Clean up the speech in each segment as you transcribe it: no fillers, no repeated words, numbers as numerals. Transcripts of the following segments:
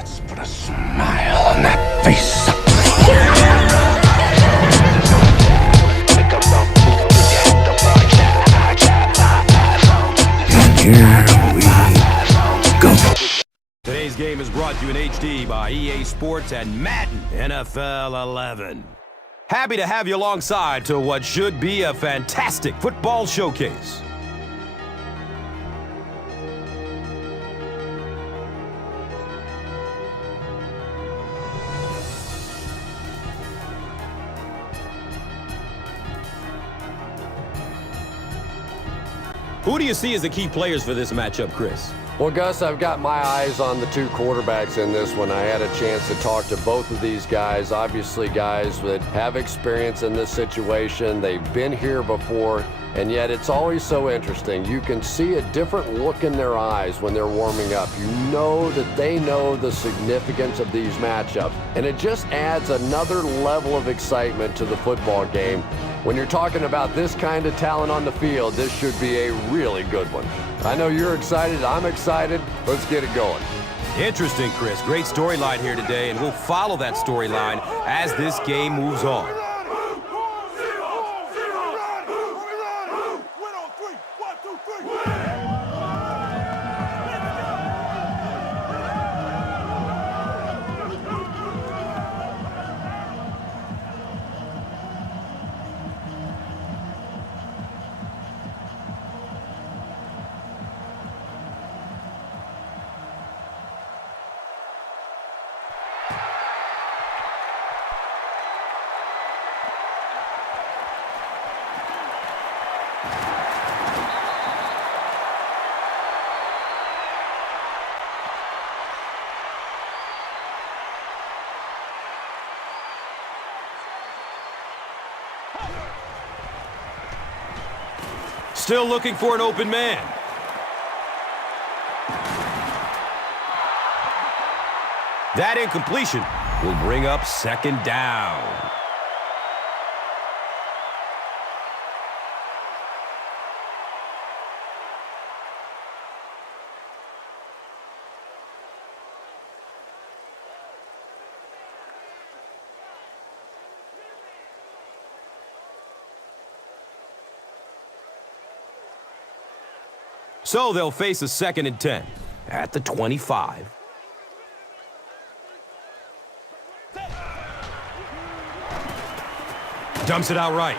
Let's put a smile on that face. Here we go. Today's game is brought to you in HD by EA Sports and Madden NFL 11. Happy to have you alongside to what should be a fantastic football showcase. Who do you see as the key players for this matchup, Chris? Well, Gus, I've got my eyes on the two quarterbacks in this one. I had a chance to talk to both of these guys, obviously guys that have experience in this situation. They've been here before, and yet it's always so interesting. You can see a different look in their eyes when they're warming up. You know that they know the significance of these matchups, and it just adds another level of excitement to the football game. When you're talking about this kind of talent on the field, this should be a really good one. I know you're excited. I'm excited. Let's get it going. Interesting, Chris. Great storyline here today, and we'll follow that storyline as this game moves on. Still looking for an open man. That incompletion will bring up second down. So they'll face a 2nd and 10 at the 25. Dumps it out right.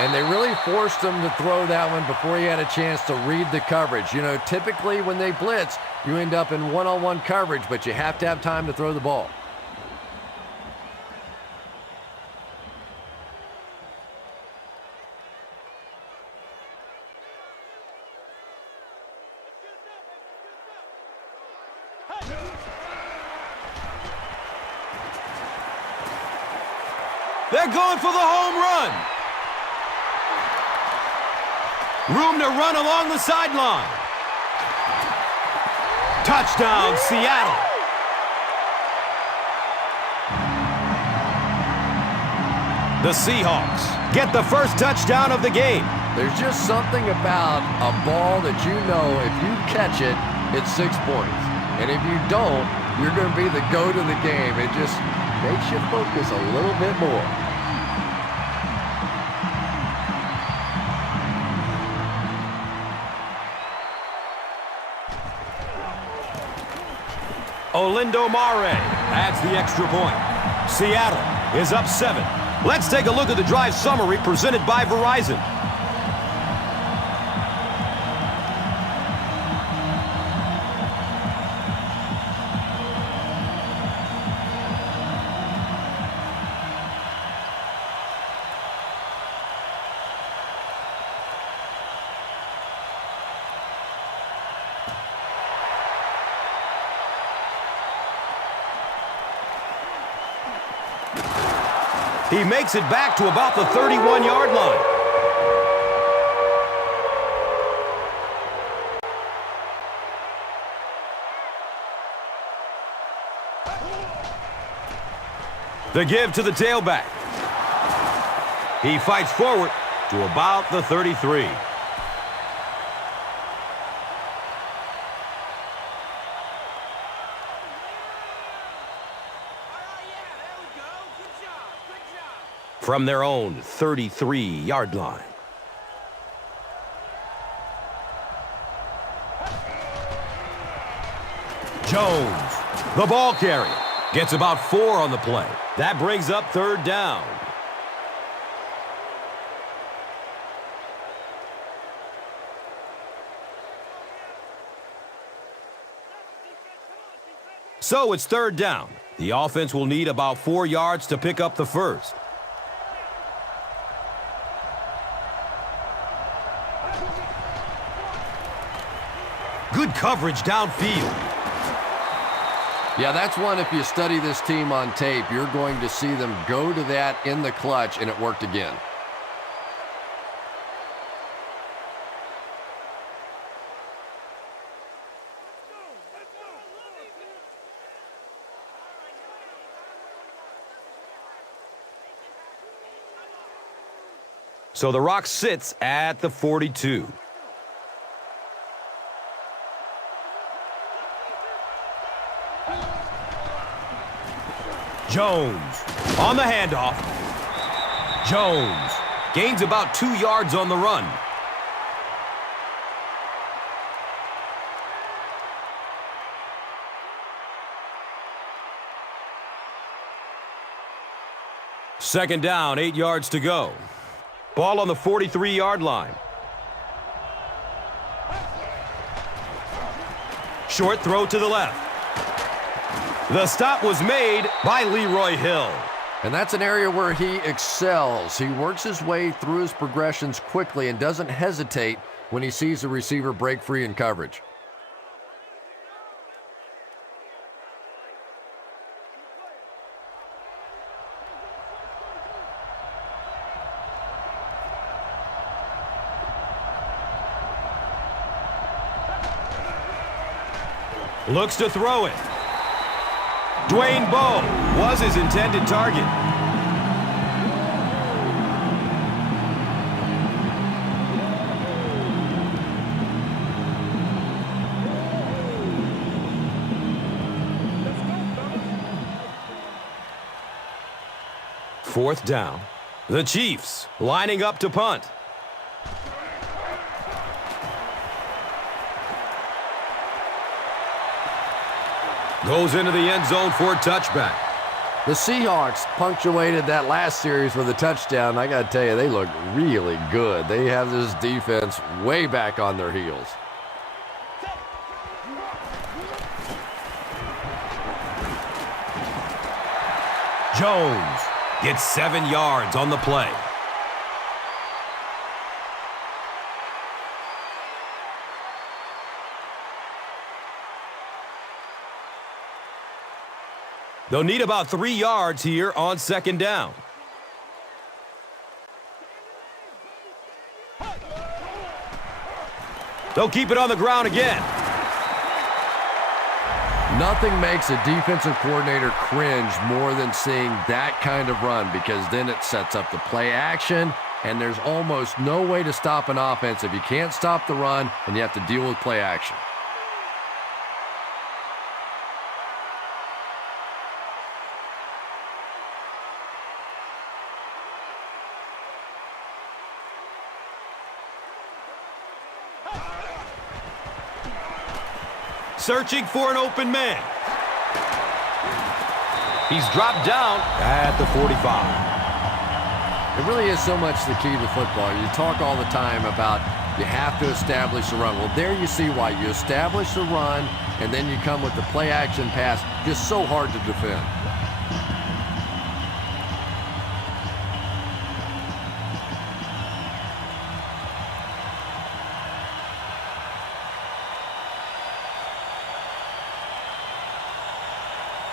And they really forced him to throw that one before he had a chance to read the coverage. You know, typically when they blitz, you end up in one-on-one coverage, but you have to have time to throw the ball. They're going for the home run. Room to run along the sideline. Touchdown, Seattle. The Seahawks get the first touchdown of the game. There's just something about a ball that you know if you catch it, it's 6 points. And if you don't, you're going to be the GOAT of the game. It just makes you focus a little bit more. Olindo Mare adds the extra point. Seattle is up 7. Let's take a look at the drive summary presented by Verizon. He makes it back to about the 31-yard line. The give to the tailback. He fights forward to about the 33. from their own 33-yard line. Jones, the ball carrier, gets about 4 on the play. That brings up 3rd down. So it's 3rd down. The offense will need about 4 yards to pick up the first. Good coverage downfield. Yeah, that's one, if you study this team on tape, you're going to see them go to that in the clutch, and it worked again. So the Rock sits at the 42. Jones on the handoff. Jones gains about 2 yards on the run. Second down, 8 yards to go. Ball on the 43-yard line. Short throw to the left. The stop was made by Leroy Hill. And that's an area where he excels. He works his way through his progressions quickly and doesn't hesitate when he sees a receiver break free in coverage. Looks to throw it. Dwayne Bowe was his intended target. Fourth down. The Chiefs lining up to punt. Goes into the end zone for a touchback. The Seahawks punctuated that last series with a touchdown. I got to tell you, they look really good. They have this defense way back on their heels. Jones gets 7 yards on the play. They'll need about 3 yards here on second down. They'll keep it on the ground again. Nothing makes a defensive coordinator cringe more than seeing that kind of run, because then it sets up the play action, and there's almost no way to stop an offense if you can't stop the run and you have to deal with play action. Searching for an open man. He's dropped down at the 45. It really is so much the key to football. You talk all the time about you have to establish the run. Well, there you see why. You establish the run, and then you come with the play-action pass. Just so hard to defend.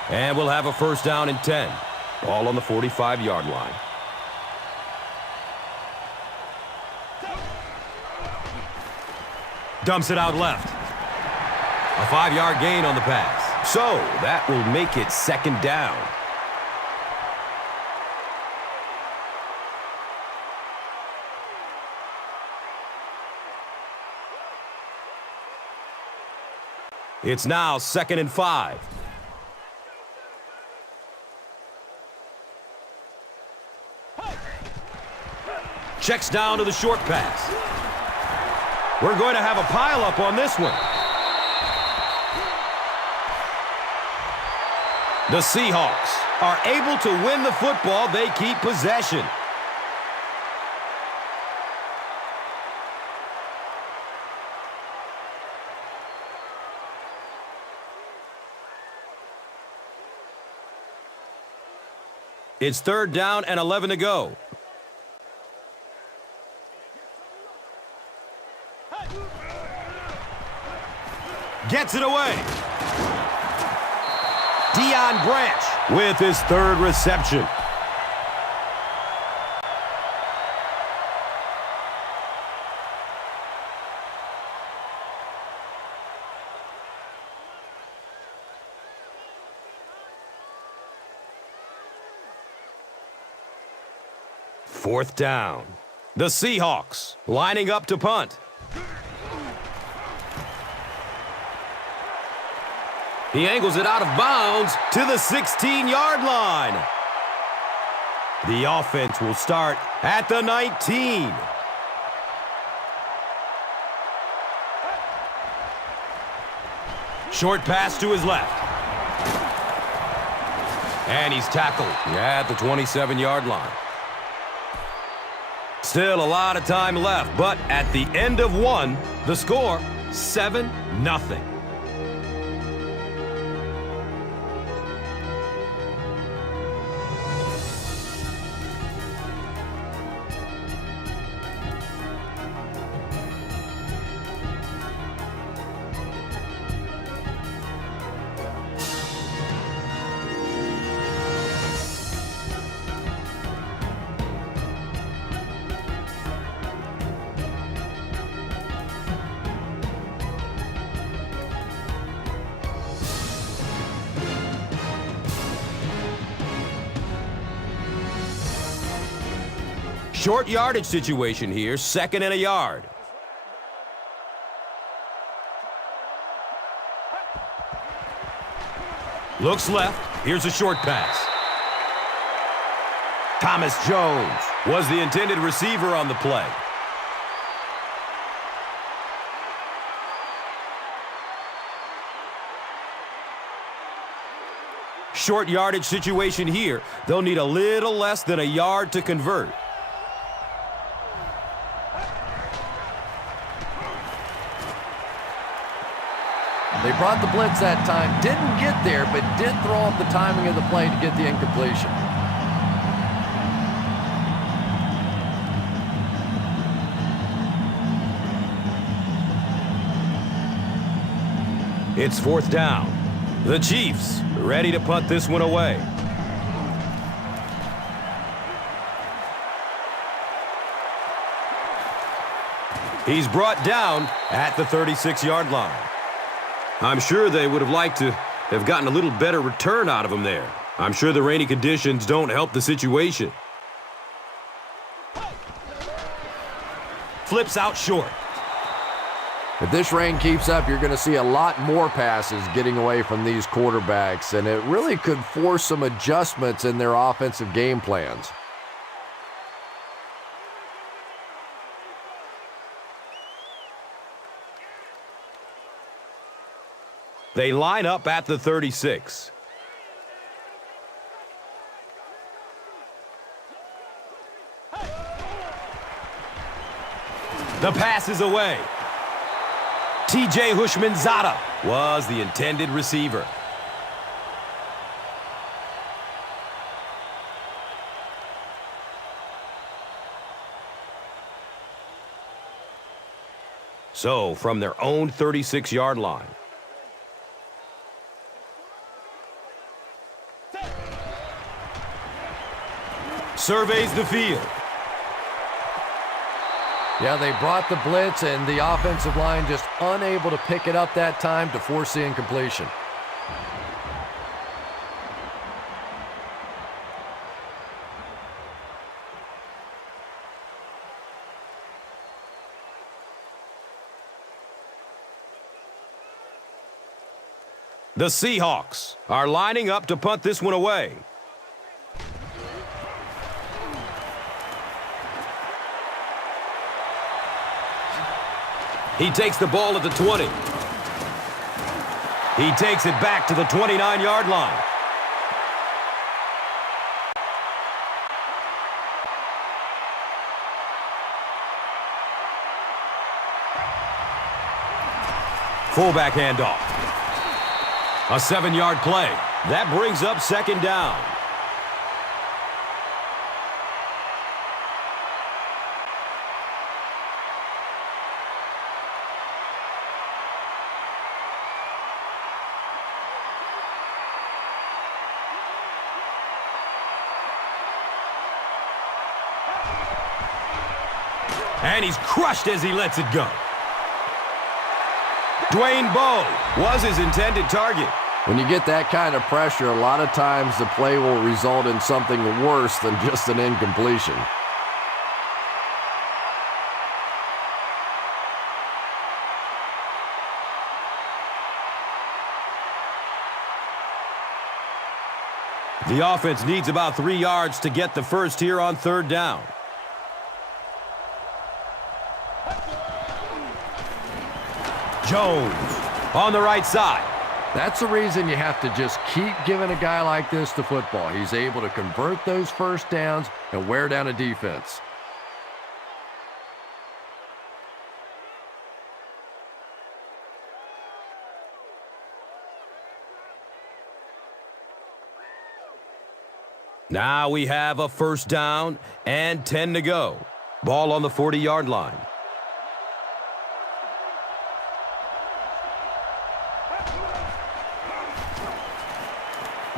And we'll have a first down and 10. Ball on the 45-yard line. Dumps it out left. A 5-yard gain on the pass. So that will make it second down. It's now 2nd and 5. Checks down to the short pass. We're going to have a pileup on this one. The Seahawks are able to win the football. They keep possession. It's 3rd down and 11 to go. Gets it away. Deion Branch with his 3rd reception. Fourth down. The Seahawks lining up to punt. He angles it out of bounds to the 16-yard line. The offense will start at the 19. Short pass to his left. And he's tackled at the 27-yard line. Still a lot of time left, but at the end of one, the score, 7-0. Short yardage situation here, 2nd and a yard. Looks left. Here's a short pass. Thomas Jones was the intended receiver on the play. Short yardage situation here. They'll need a little less than a yard to convert. They brought the blitz that time, didn't get there, but did throw off the timing of the play to get the incompletion. It's 4th down. The Chiefs ready to punt this one away. He's brought down at the 36-yard line. I'm sure they would have liked to have gotten a little better return out of him there. I'm sure the rainy conditions don't help the situation. Flips out short. If this rain keeps up, you're going to see a lot more passes getting away from these quarterbacks, and it really could force some adjustments in their offensive game plans. They line up at the 36. The pass is away. T.J. Hushmanzada was the intended receiver. So, from their own 36-yard line. Surveys the field. Yeah, they brought the blitz, and the offensive line just unable to pick it up that time to force the incompletion. The Seahawks are lining up to punt this one away. He takes the ball at the 20. He takes it back to the 29-yard line. Fullback handoff. A 7-yard play. That brings up second down. And he's crushed as he lets it go. Dwayne Bowe was his intended target. When you get that kind of pressure, a lot of times the play will result in something worse than just an incompletion. The offense needs about 3 yards to get the first here on third down. Jones on the right side. That's the reason you have to just keep giving a guy like this the football. He's able to convert those first downs and wear down a defense. Now we have a first down and 10 to go. Ball on the 40-yard line.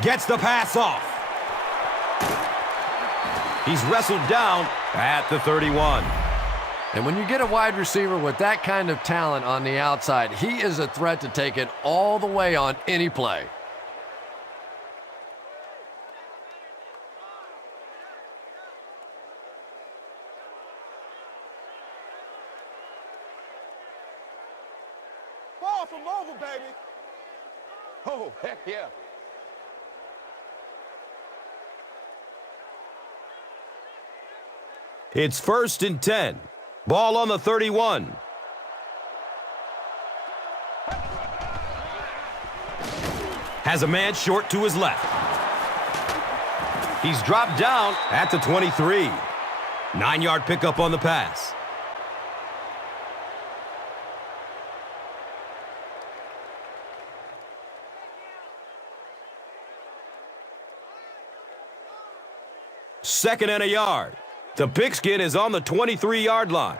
Gets the pass off. He's wrestled down at the 31. And when you get a wide receiver with that kind of talent on the outside, he is a threat to take it all the way on any play. Ball from over, baby. Oh, heck yeah. It's 1st and 10. Ball on the 31. Has a man short to his left. He's dropped down at the 23. 9-yard pickup on the pass. Second and a yard. The pigskin is on the 23-yard line.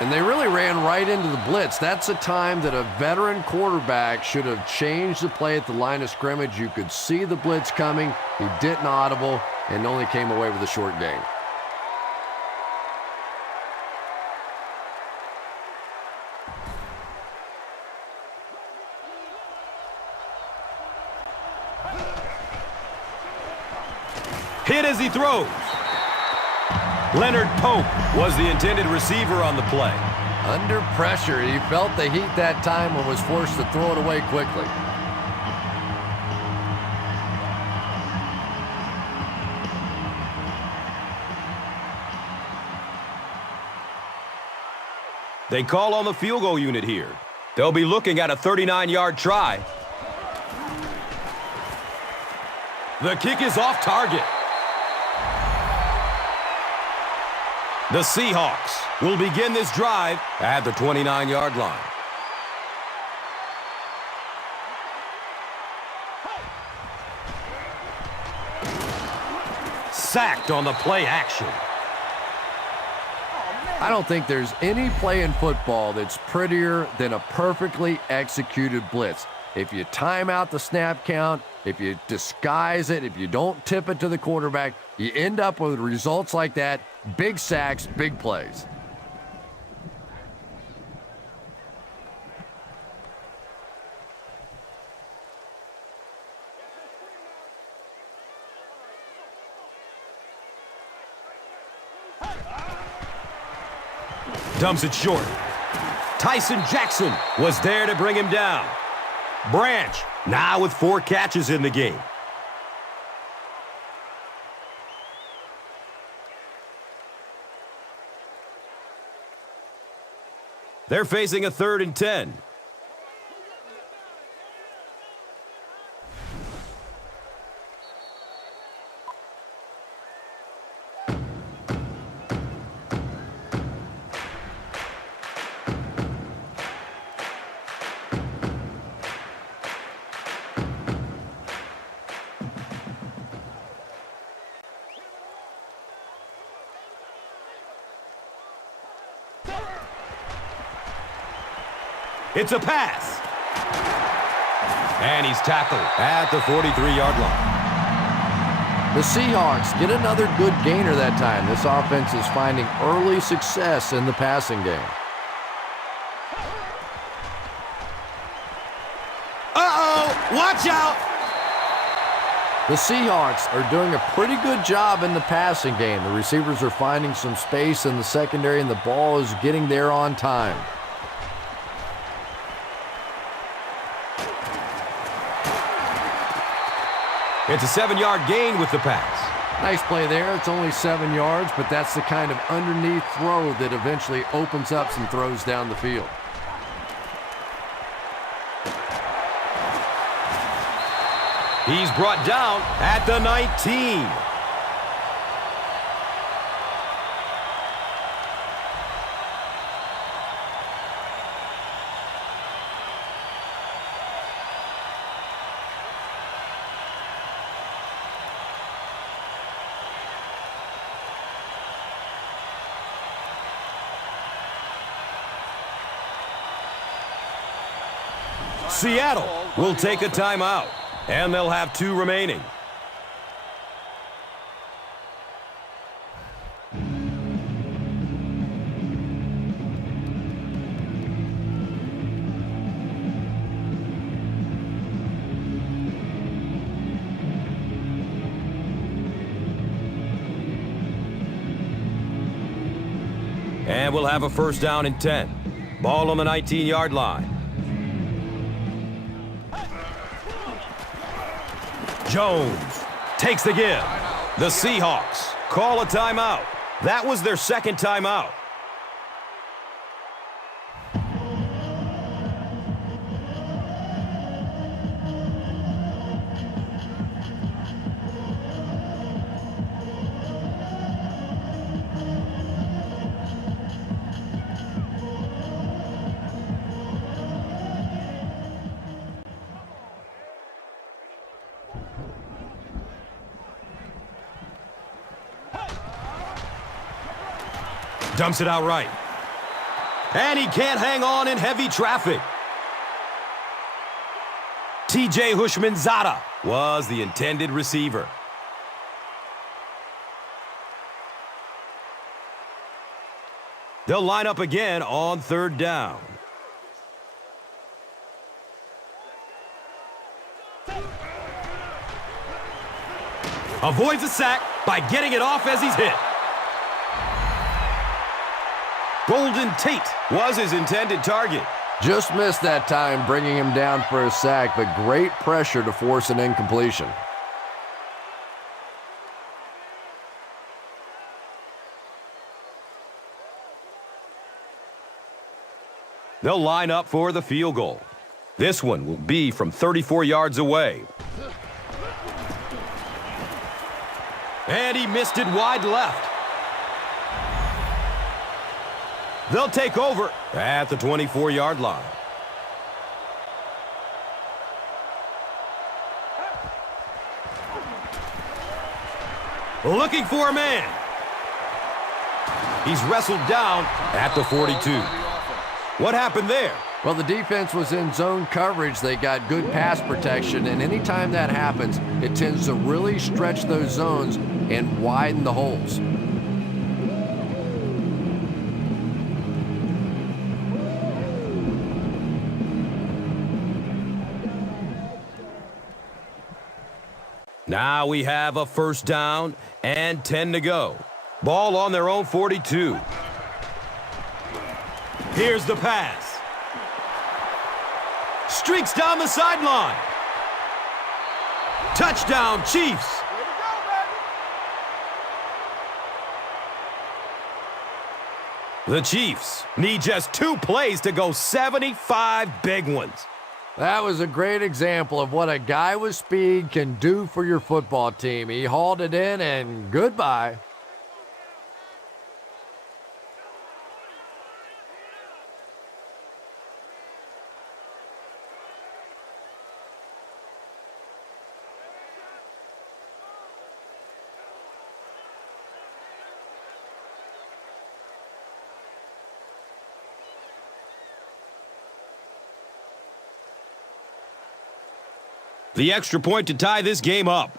And they really ran right into the blitz. That's a time that a veteran quarterback should have changed the play at the line of scrimmage. You could see the blitz coming. He didn't audible and only came away with a short gain. Hit as he throws. Leonard Pope was the intended receiver on the play. Under pressure, he felt the heat that time and was forced to throw it away quickly. They call on the field goal unit here. They'll be looking at a 39-yard try. The kick is off target. The Seahawks will begin this drive at the 29-yard line. Sacked on the play action. I don't think there's any play in football that's prettier than a perfectly executed blitz. If you time out the snap count, if you disguise it, if you don't tip it to the quarterback, you end up with results like that. Big sacks, big plays. Dumps it short. Tyson Jackson was there to bring him down. Branch now with 4 catches in the game. They're facing a 3rd and 10. It's a pass. And he's tackled at the 43-yard line. The Seahawks get another good gainer that time. This offense is finding early success in the passing game. Uh-oh! Watch out! The Seahawks are doing a pretty good job in the passing game. The receivers are finding some space in the secondary, and the ball is getting there on time. It's a 7-yard gain with the pass. Nice play there. It's only 7 yards, but that's the kind of underneath throw that eventually opens up some throws down the field. He's brought down at the 19. Seattle will take a timeout, and they'll have 2 remaining. And we'll have a 1st down and 10. Ball on the 19-yard line. Jones takes the give. The Seahawks call a timeout. That was their 2nd timeout. Dumps it out right. And he can't hang on in heavy traffic. T.J. Hushmanzada was the intended receiver. They'll line up again on 3rd down. Avoids a sack by getting it off as he's hit. Golden Tate was his intended target. Just missed that time, bringing him down for a sack, but great pressure to force an incompletion. They'll line up for the field goal. This one will be from 34 yards away. And he missed it wide left. They'll take over at the 24-yard line. Looking for a man. He's wrestled down at the 42. What happened there? Well, the defense was in zone coverage. They got good pass protection, and anytime that happens, it tends to really stretch those zones and widen the holes. Now we have a 1st down and 10 to go. Ball on their own 42. Here's the pass. streaks down the sideline. Touchdown, Chiefs. The Chiefs need just 2 plays to go 75 big ones. That was a great example of what a guy with speed can do for your football team. He hauled it in, and goodbye. The extra point to tie this game up.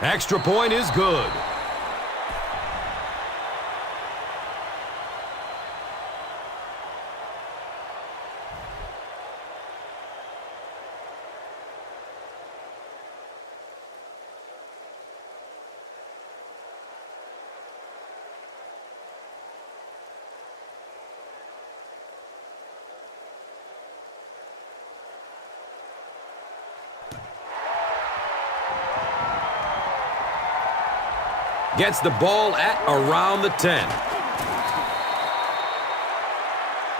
Extra point is good. Gets the ball at around the 10.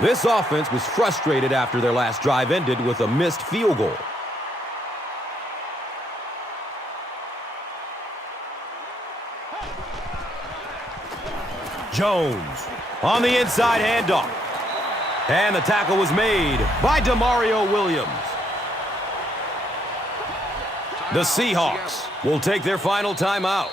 This offense was frustrated after their last drive ended with a missed field goal. Jones on the inside handoff. And the tackle was made by Demario Williams. The Seahawks will take their final timeout.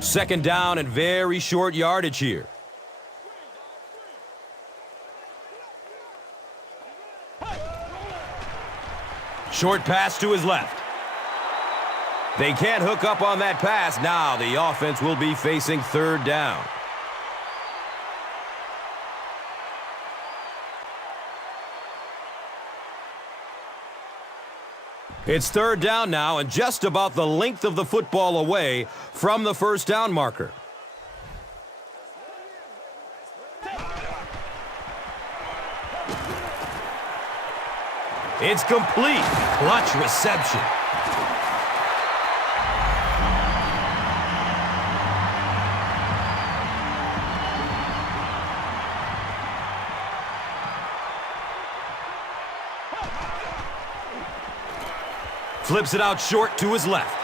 Second down and very short yardage here. Short pass to his left. They can't hook up on that pass. Now the offense will be facing third down. It's third down now and just about the length of the football away from the first down marker. It's complete. Clutch reception. Flips it out short to his left.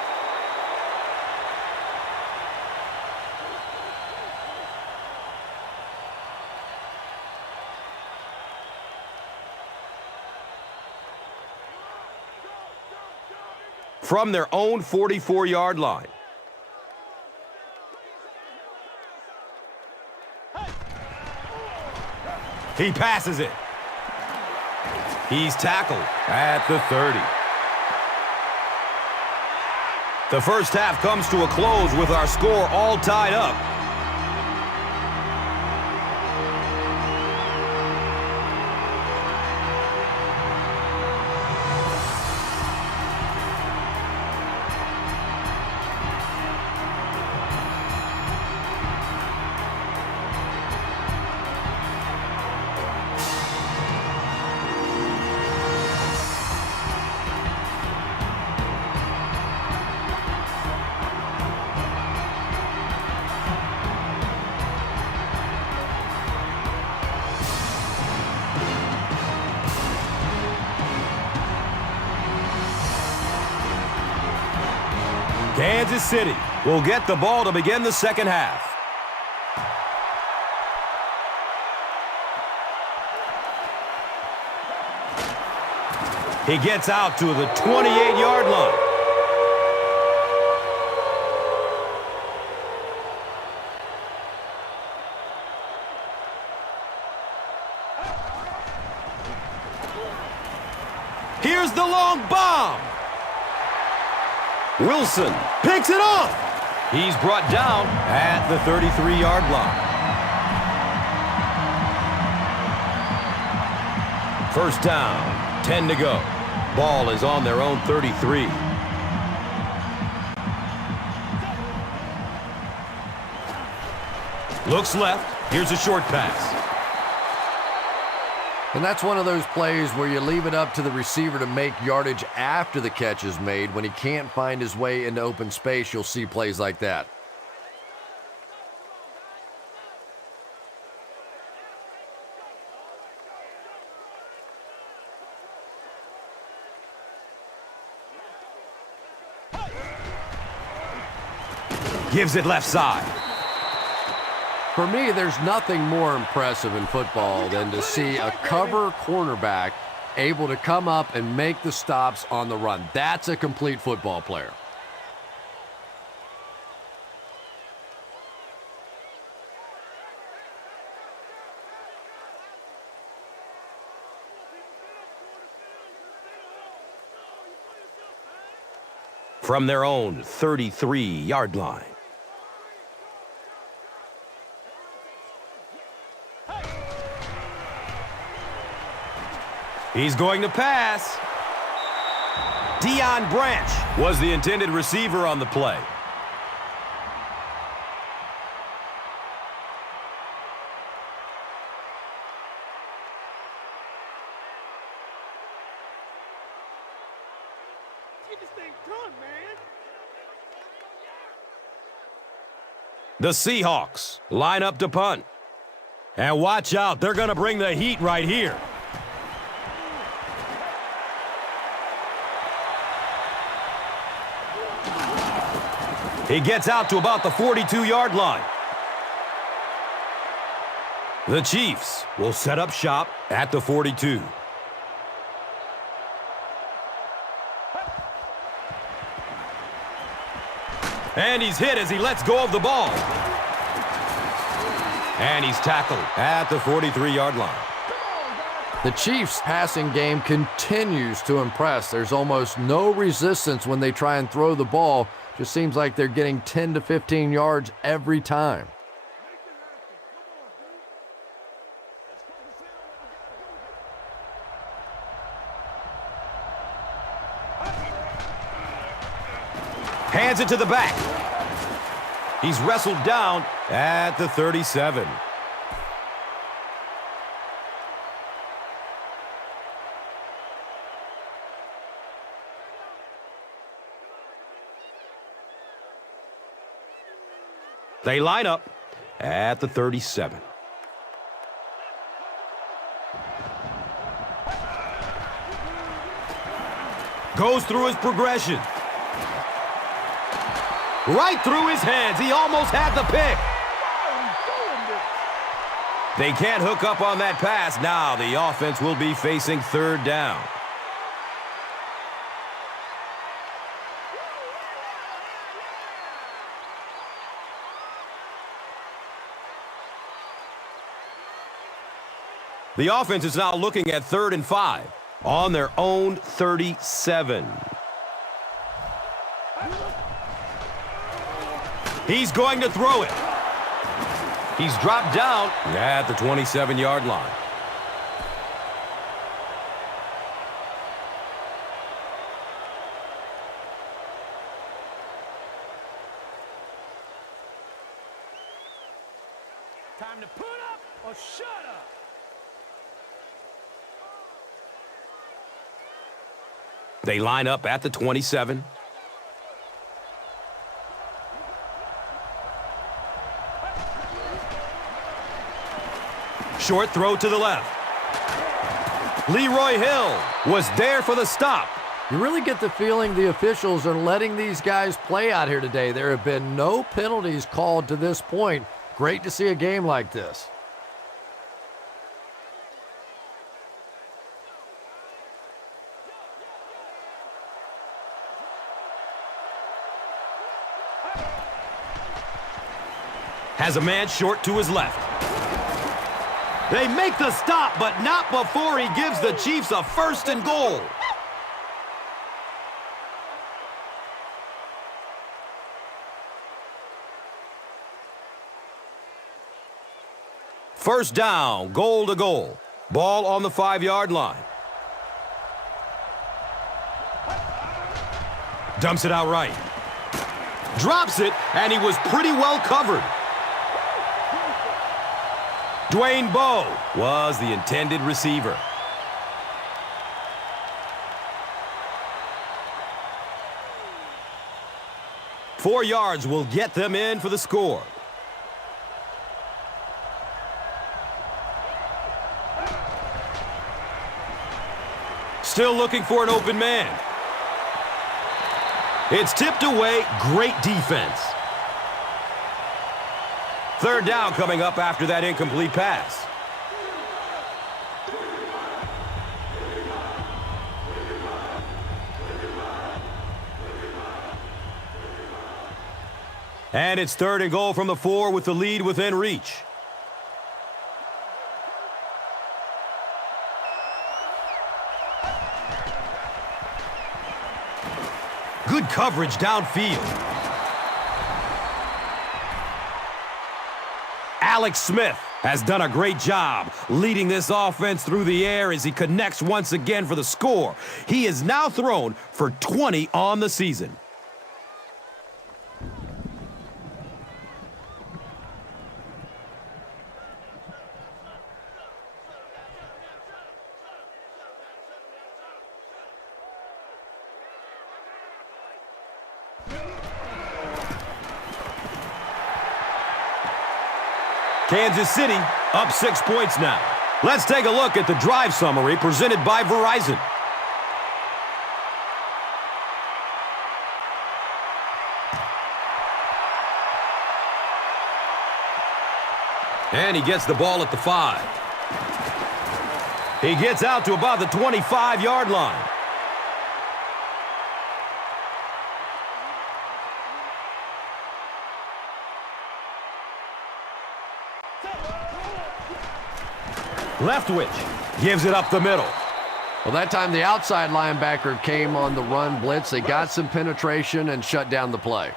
From their own 44-yard line. He passes it. He's tackled at the 30. The first half comes to a close with our score all tied up. Kansas City will get the ball to begin the second half. He gets out to the 28-yard line. Here's the long bomb. Wilson picks it off. He's brought down at the 33-yard line. First down, 10 to go. Ball is on their own 33. Looks left. Here's a short pass. And that's one of those plays where you leave it up to the receiver to make yardage after the catch is made. When he can't find his way into open space, you'll see plays like that. Gives it left side. For me, there's nothing more impressive in football than to see a cover cornerback able to come up and make the stops on the run. That's a complete football player. From their own 33-yard line. He's going to pass. Deion Branch was the intended receiver on the play. Get this thing done, man. The Seahawks line up to punt. And watch out, they're going to bring the heat right here. He gets out to about the 42-yard line. The Chiefs will set up shop at the 42. And he's hit as he lets go of the ball. And he's tackled at the 43-yard line. The Chiefs' passing game continues to impress. There's almost no resistance when they try and throw the ball. Just seems like they're getting 10 to 15 yards every time. Hands it to the back. He's wrestled down at the 37. They line up at the 37. Goes through his progression. Right through his hands. He almost had the pick. They can't hook up on that pass. Now the offense will be facing third down. The offense is now looking at 3rd and 5 on their own 37. He's going to throw it. He's dropped down at the 27-yard line. Time to put up or shut up. They line up at the 27. Short throw to the left. Leroy Hill was there for the stop. You really get the feeling the officials are letting these guys play out here today. There have been no penalties called to this point. Great to see a game like this. Has a man short to his left. They make the stop, but not before he gives the Chiefs a 1st and goal. First down, goal to goal. Ball on the 5-yard line. Dumps it out right. Drops it, and he was pretty well covered. Dwayne Bowe was the intended receiver. Four yards will get them in for the score. Still looking for an open man. It's tipped away. Great defense. Third down coming up after that incomplete pass. And it's 3rd and goal from the 4 with the lead within reach. Good coverage downfield. Alex Smith has done a great job leading this offense through the air as he connects once again for the score. He is now thrown for 20 on the season. Kansas City up 6 points now. Let's take a look at the drive summary presented by Verizon. And he gets the ball at the 5. He gets out to about the 25-yard line. Leftwich gives it up the middle. Well, that time the outside linebacker came on the run blitz. They got some penetration and shut down the play.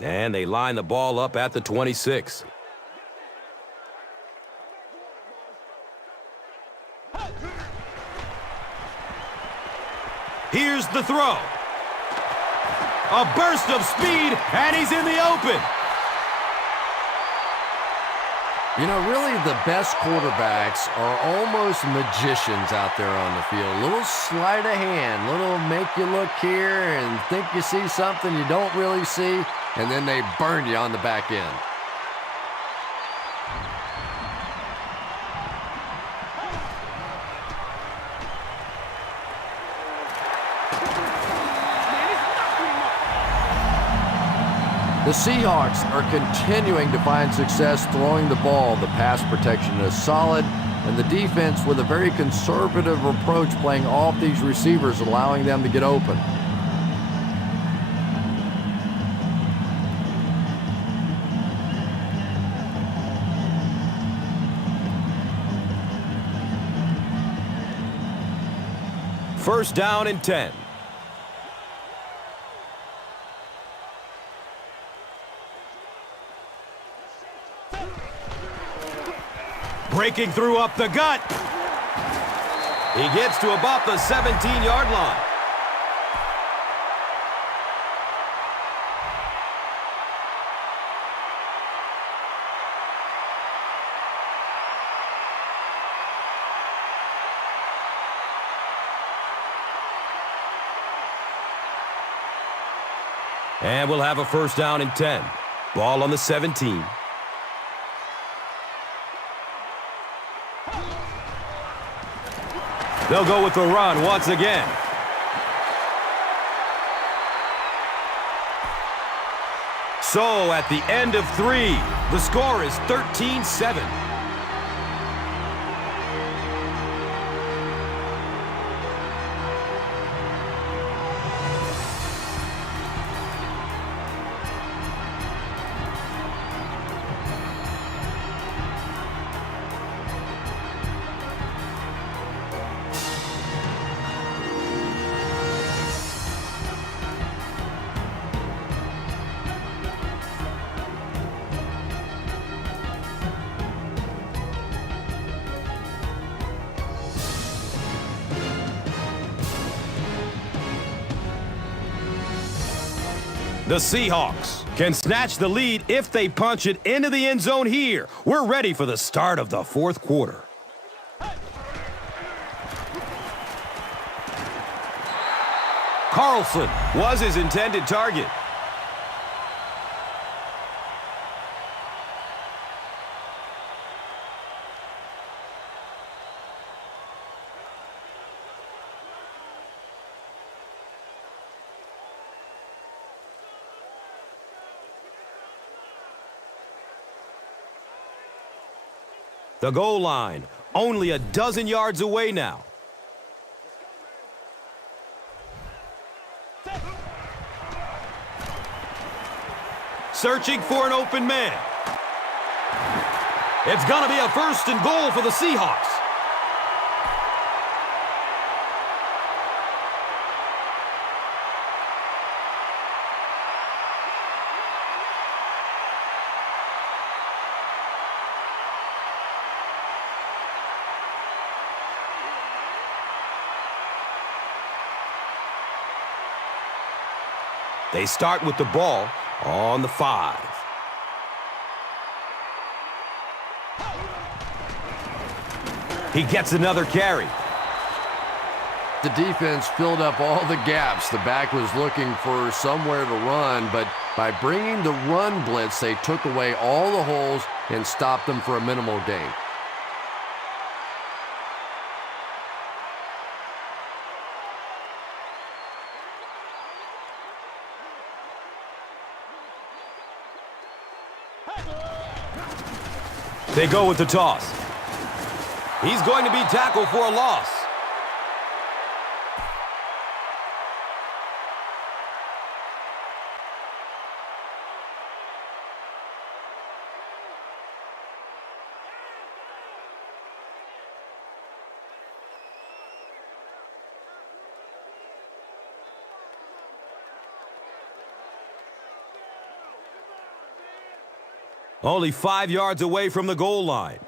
And they line the ball up at the 26. Here's the throw. A burst of speed, and he's in the open. You know, really the best quarterbacks are almost magicians out there on the field. Little sleight of hand, little make you look here and think you see something you don't really see, and then they burn you on the back end. The Seahawks are continuing to find success throwing the ball. The pass protection is solid, and the defense with a very conservative approach playing off these receivers, allowing them to get open. First down and 10. Breaking through up the gut. He gets to about the 17-yard line. And we'll have a first down and 10. Ball on the 17. They'll go with the run once again. So at the end of 3, the score is 13-7. The Seahawks can snatch the lead if they punch it into the end zone here. We're ready for the start of the fourth quarter. Carlson was his intended target. The goal line, only a dozen yards away now. Searching for an open man. It's going to be a 1st and goal for the Seahawks. They start with the ball on the 5. He gets another carry. The defense filled up all the gaps. The back was looking for somewhere to run, but by bringing the run blitz, they took away all the holes and stopped them for a minimal gain. They go with the toss. He's going to be tackled for a loss. Only 5 yards away from the goal line.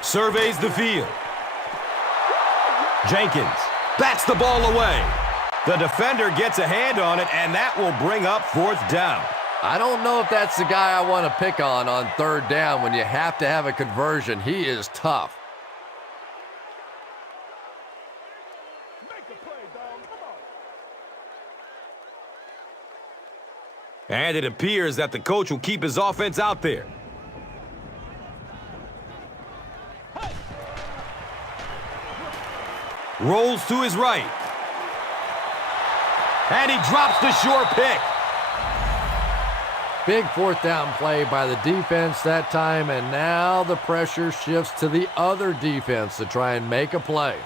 Surveys the field. Jenkins bats the ball away. The defender gets a hand on it, and that will bring up 4th down. I don't know if that's the guy I want to pick on 3rd down when you have to have a conversion. He is tough. And it appears that the coach will keep his offense out there. Rolls to his right. And he drops the short pick. Big 4th down play by the defense that time, and now the pressure shifts to the other defense to try and make a play.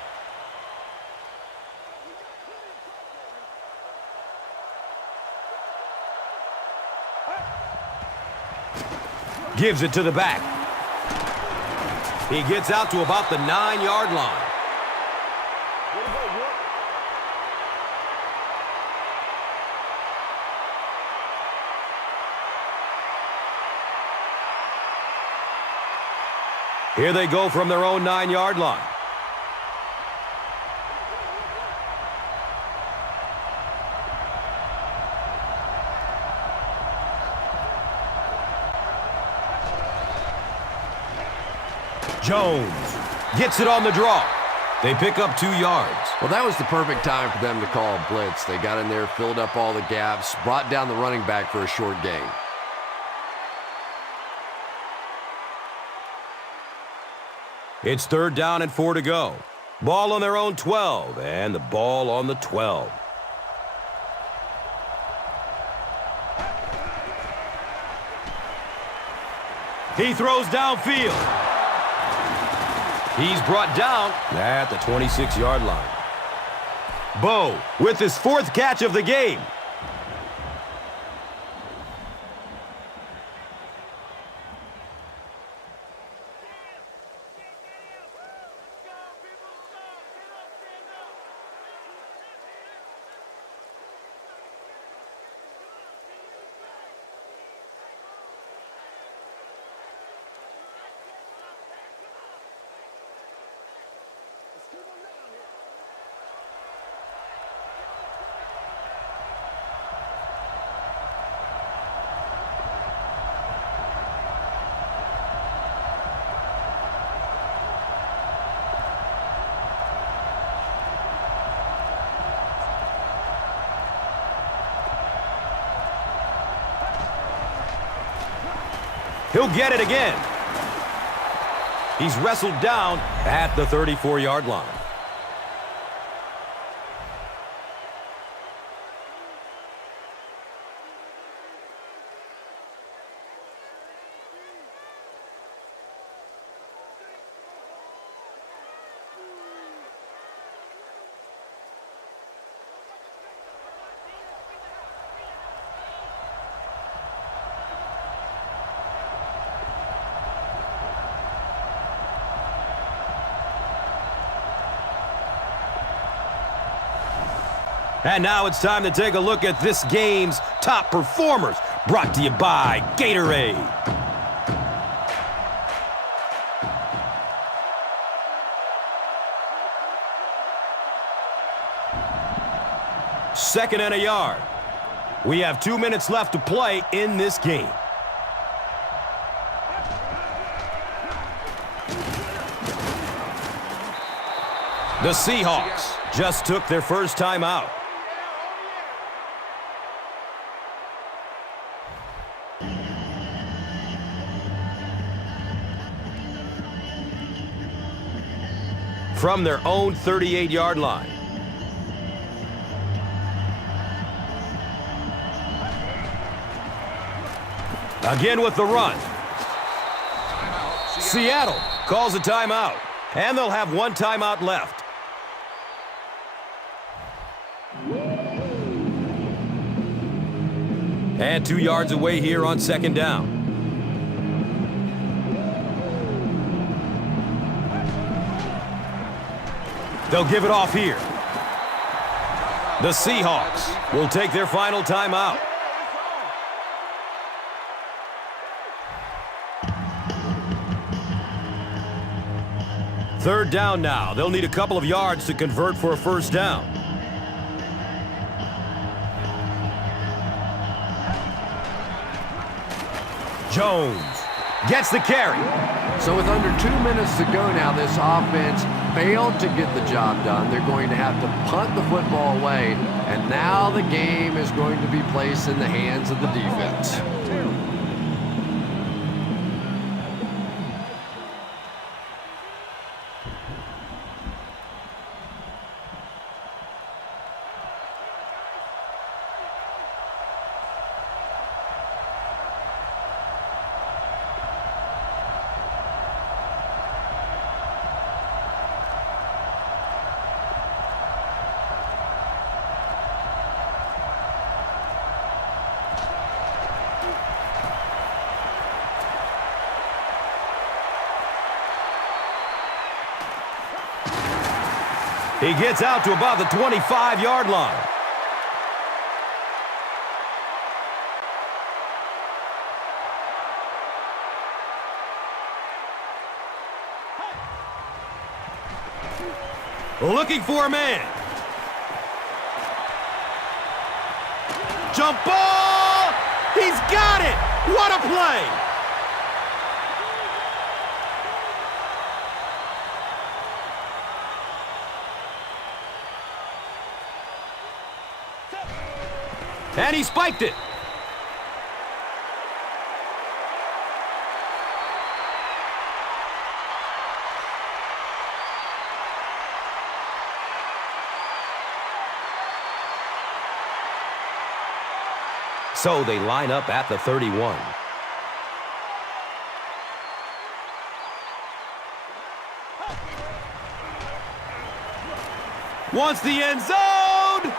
Gives it to the back. He gets out to about the 9-yard line. Here they go from their own 9-yard line. Jones gets it on the draw. They pick up 2 yards. Well, that was the perfect time for them to call a blitz. They got in there, filled up all the gaps, brought down the running back for a short gain. It's 3rd down and 4 to go. Ball on their own 12, and the ball on the 12. He throws downfield. He's brought down at the 26-yard line. Bo with his 4th catch of the game. He'll get it again. He's wrestled down at the 34-yard line. And now it's time to take a look at this game's top performers, brought to you by Gatorade. Second and a yard. We have 2 minutes left to play in this game. The Seahawks just took their first time out. From their own 38-yard line. Again with the run. Seattle calls a timeout, and they'll have one timeout left. And 2 yards away here on second down. They'll give it off here. The Seahawks will take their final timeout. Third down now. They'll need a couple of yards to convert for a first down. Jones gets the carry. So with under 2 minutes to go now, this offense failed to get the job done. They're going to have to punt the football away, and now the game is going to be placed in the hands of the defense. He gets out to about the 25-yard line. Looking for a man. Jump ball! He's got it! What a play! And he spiked it. So they line up at the 31. Wants the end zone!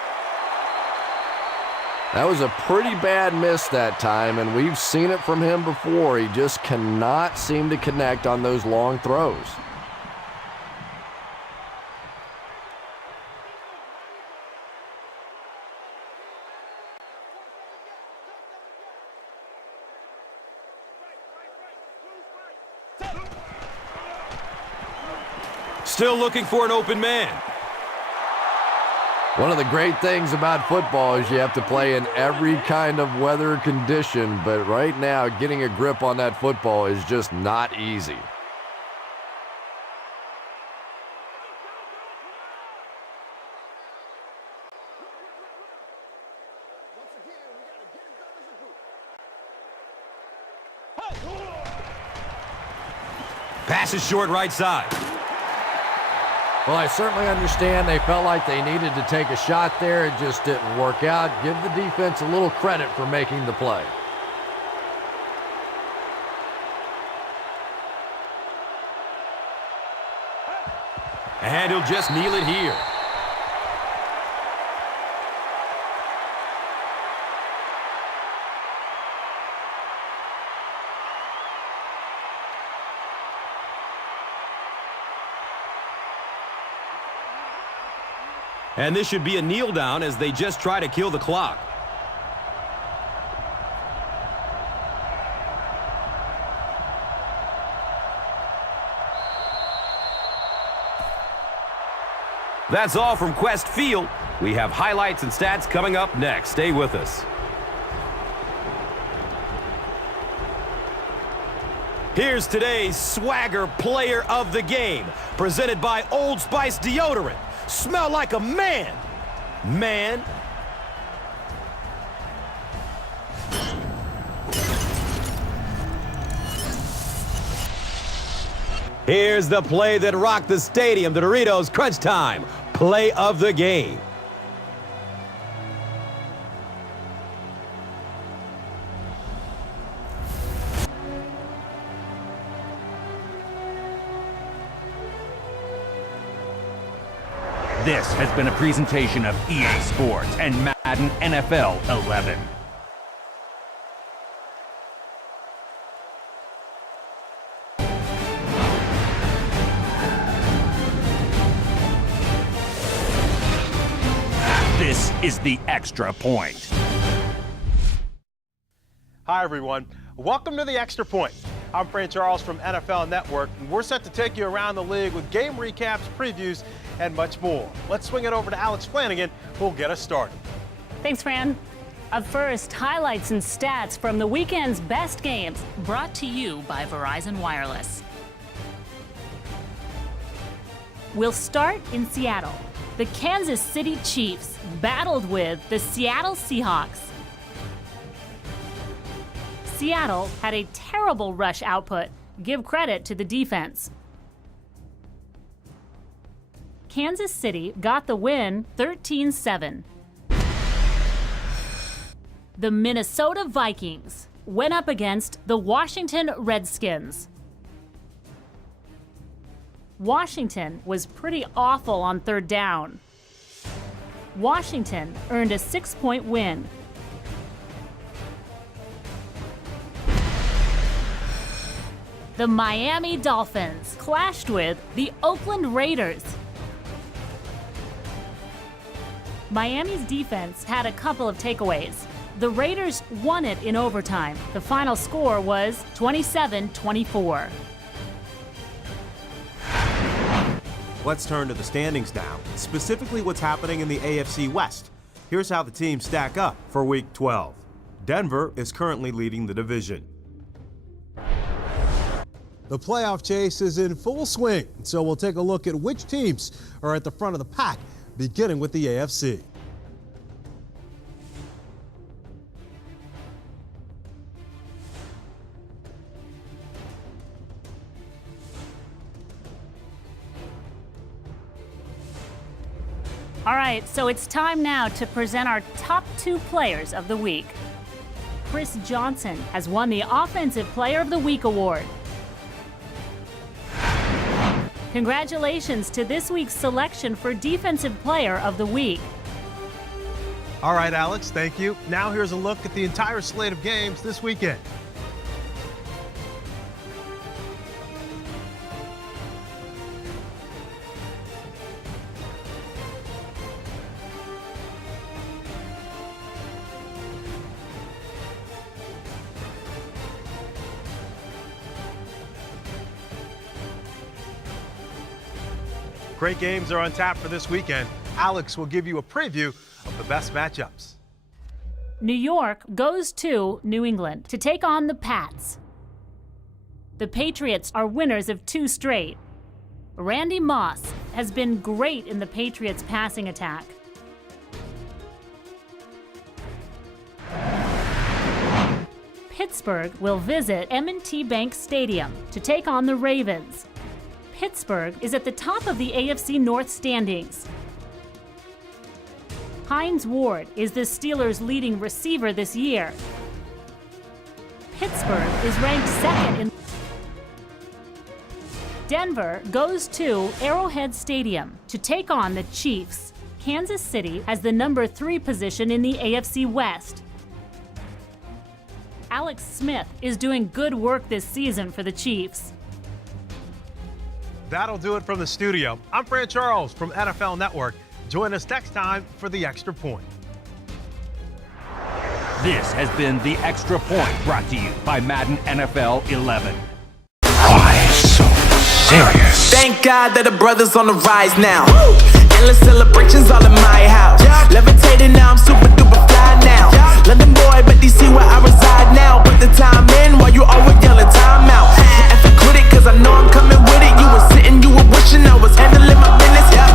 That was a pretty bad miss that time, and we've seen it from him before. He just cannot seem to connect on those long throws. Still looking for an open man. One of the great things about football is you have to play in every kind of weather condition, but right now getting a grip on that football is just not easy. Pass is short right side. Well, I certainly understand they felt like they needed to take a shot there. It just didn't work out. Give the defense a little credit for making the play. And he'll just kneel it here. And this should be a kneel down as they just try to kill the clock. That's all from Quest Field. We have highlights and stats coming up next. Stay with us. Here's today's Swagger Player of the Game, presented by Old Spice Deodorant. Smell like a man. Man. Here's the play that rocked the stadium, the Doritos Crunch Time Play of the Game. This has been a presentation of EA Sports and Madden NFL 11. This is the Extra Point. Hi, everyone. Welcome to the Extra Point. I'm Fran Charles from NFL Network, and we're set to take you around the league with game recaps, previews, and much more. Let's swing it over to Alex Flanagan, who'll get us started. Thanks, Fran. Up first, highlights and stats from the weekend's best games, brought to you by Verizon Wireless. We'll start in Seattle. The Kansas City Chiefs battled with the Seattle Seahawks. Seattle had a terrible rush output. Give credit to the defense. Kansas City got the win 13-7. The Minnesota Vikings went up against the Washington Redskins. Washington was pretty awful on third down. Washington earned a 6-point win. The Miami Dolphins clashed with the Oakland Raiders. Miami's defense had a couple of takeaways. The Raiders won it in overtime. The final score was 27-24. Let's turn to the standings now, specifically what's happening in the AFC West. Here's how the teams stack up for Week 12. Denver is currently leading the division. The playoff chase is in full swing, so we'll take a look at which teams are at the front of the pack, beginning with the AFC. All right, so it's time now to present our top 2 players of the week. Chris Johnson has won the Offensive Player of the Week award. Congratulations to this week's selection for Defensive Player of the Week. All right, Alex, thank you. Now here's a look at the entire slate of games this weekend. Great games are on tap for this weekend. Alex will give you a preview of the best matchups. New York goes to New England to take on the Pats. The Patriots are winners of 2 straight. Randy Moss has been great in the Patriots' passing attack. Pittsburgh will visit M&T Bank Stadium to take on the Ravens. Pittsburgh is at the top of the AFC North standings. Hines Ward is the Steelers' leading receiver this year. Pittsburgh is ranked second in. Denver goes to Arrowhead Stadium to take on the Chiefs. Kansas City has the number 3 position in the AFC West. Alex Smith is doing good work this season for the Chiefs. That'll do it from the studio. I'm Fran Charles from NFL Network. Join us next time for The Extra Point. This has been The Extra Point, brought to you by Madden NFL 11. Why so serious? Thank God that the brothers on the rise now. Endless celebrations all in my house. Levitating now, I'm super duper fly now. London boy, but DC where I reside now. Put the time in while you always yelling time out. And quit it, cause I know I'm coming with it. You were sitting, you were wishing I was handling my business.